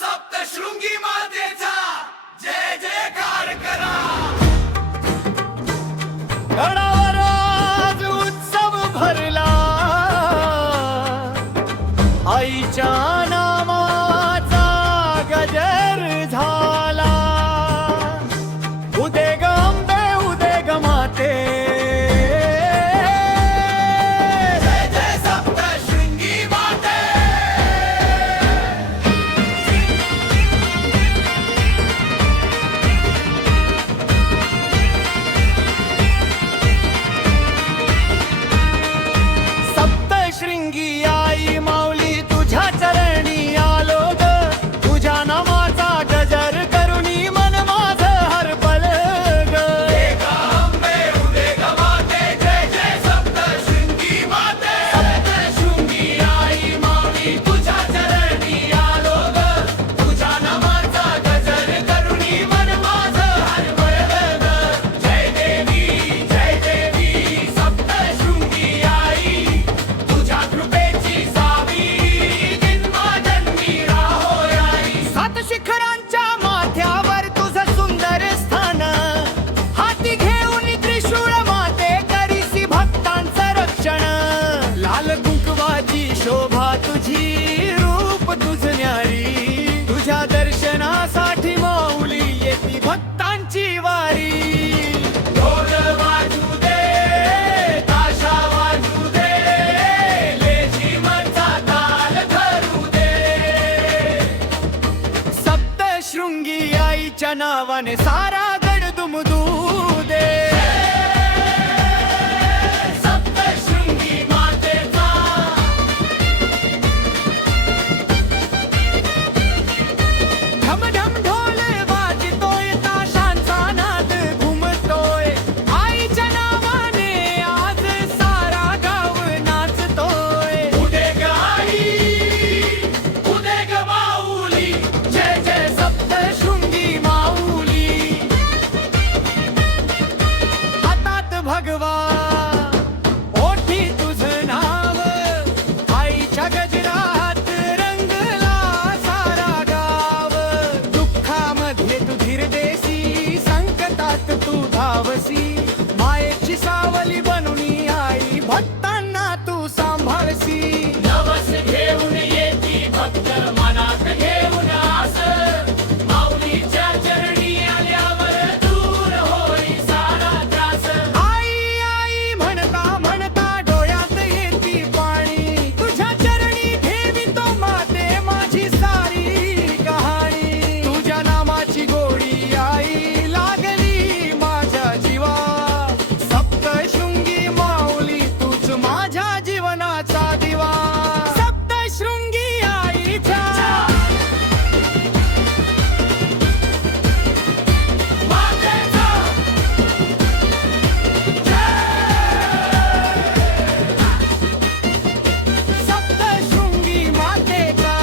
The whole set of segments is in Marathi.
सप्तशृंगी मातेचा जय जयकार करा. गडावर आज उत्सव भरला, आईच्या नामाचा गजर झाला. उदे ग अंबे उदे ग माते, जय जय सप्तशृंगी माते. सप्तशृंगी आई माऊली तुझ्या चरणी आलो ग. तुझ्या नामाचा गजर करुणी मन माझं हरपल ग. एक अंबे उदेग माते, जय जय सप्तशृंगी माते. सप्तशृंगी आई माऊली तुझ्या चरणी आलो ग. तुझ्या नामाचा गजर करुणी मन माझं हरवळलं ग. जय देवी सप्तशृंगी आई, तुझ्या कृपेची सावी जन्मजन्मी राहो आई. सात शिखरांच्या माथ्यावर तुझं सुंदर स्थान, हाती घेऊन त्रिशूळ माते करीसी भक्तांचं रक्षण. लाल कुंकवाची शोभा तुझी, रूप तुझ न्यारी. तुझ्या दर्शनासाठी माऊली येती भक्तांची वारी. ढोल वाजू दे, ताशा वाजू दे, लेझिमचा ताल धरू दे. सप्तशृंगी आईच्या नावाने सारा गड दुमदू दे. सप्तशृंगी मातेचा ढम ढम ढोल वाजतोय, ताशांचा नाद घुमतोय. आईच्या नावाने आज सारा गाव नाचतोय. उदेग आई, उदेग माऊली, जय जय सप्तशृंगी माऊली, हातात भगवा ओठी तुझं नाव. आईच्या गजरात रंगला सारा गाव. दुःखामध्ये तू धीर देसी, संकटात तू धावसी. मायेची सावली बनूनी आई भक्तांना तू सांभाळसी. नवस घेऊन येती भक्त मनात घेऊन आस. माऊलीच्या चरणी आल्यावर दूर होई सारा त्रास. आई आई म्हणता म्हणता डोळ्यात येती पाणी. तुझ्या चरणी ठेवितो माते माझी सारी कहाणी. तुझ्या नामाची गोडी आई लागली माझ्या जीवा. सप्तशृंगी माऊली तूच माझ्या जीवनाचा दिवा. सप्तशृंगी आईच्या मातेचा सप्तशृंगी मातेचा.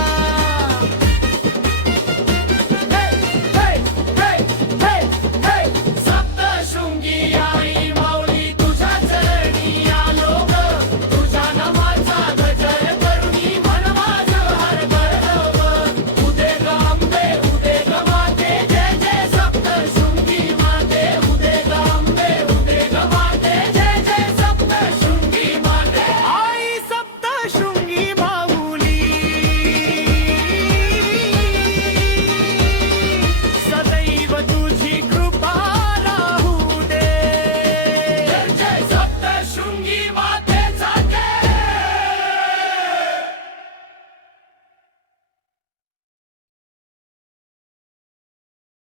सप्तशृंगी आई माऊली तुझ्या चरणी आलो ग. तुझ्या नामाचा गजर करुणी मन माझं हरभरलं ग. उदेग अंबे उदेग माते, जय जय सप्तशृंगी माते. उदेग अंबे उदेग माते, जय जय सप्तशृंगी माते. आई सप्तशृंगी माऊली, सदैव तुझी कृपा राहू दे. जय जय सप्तशृंगी माते.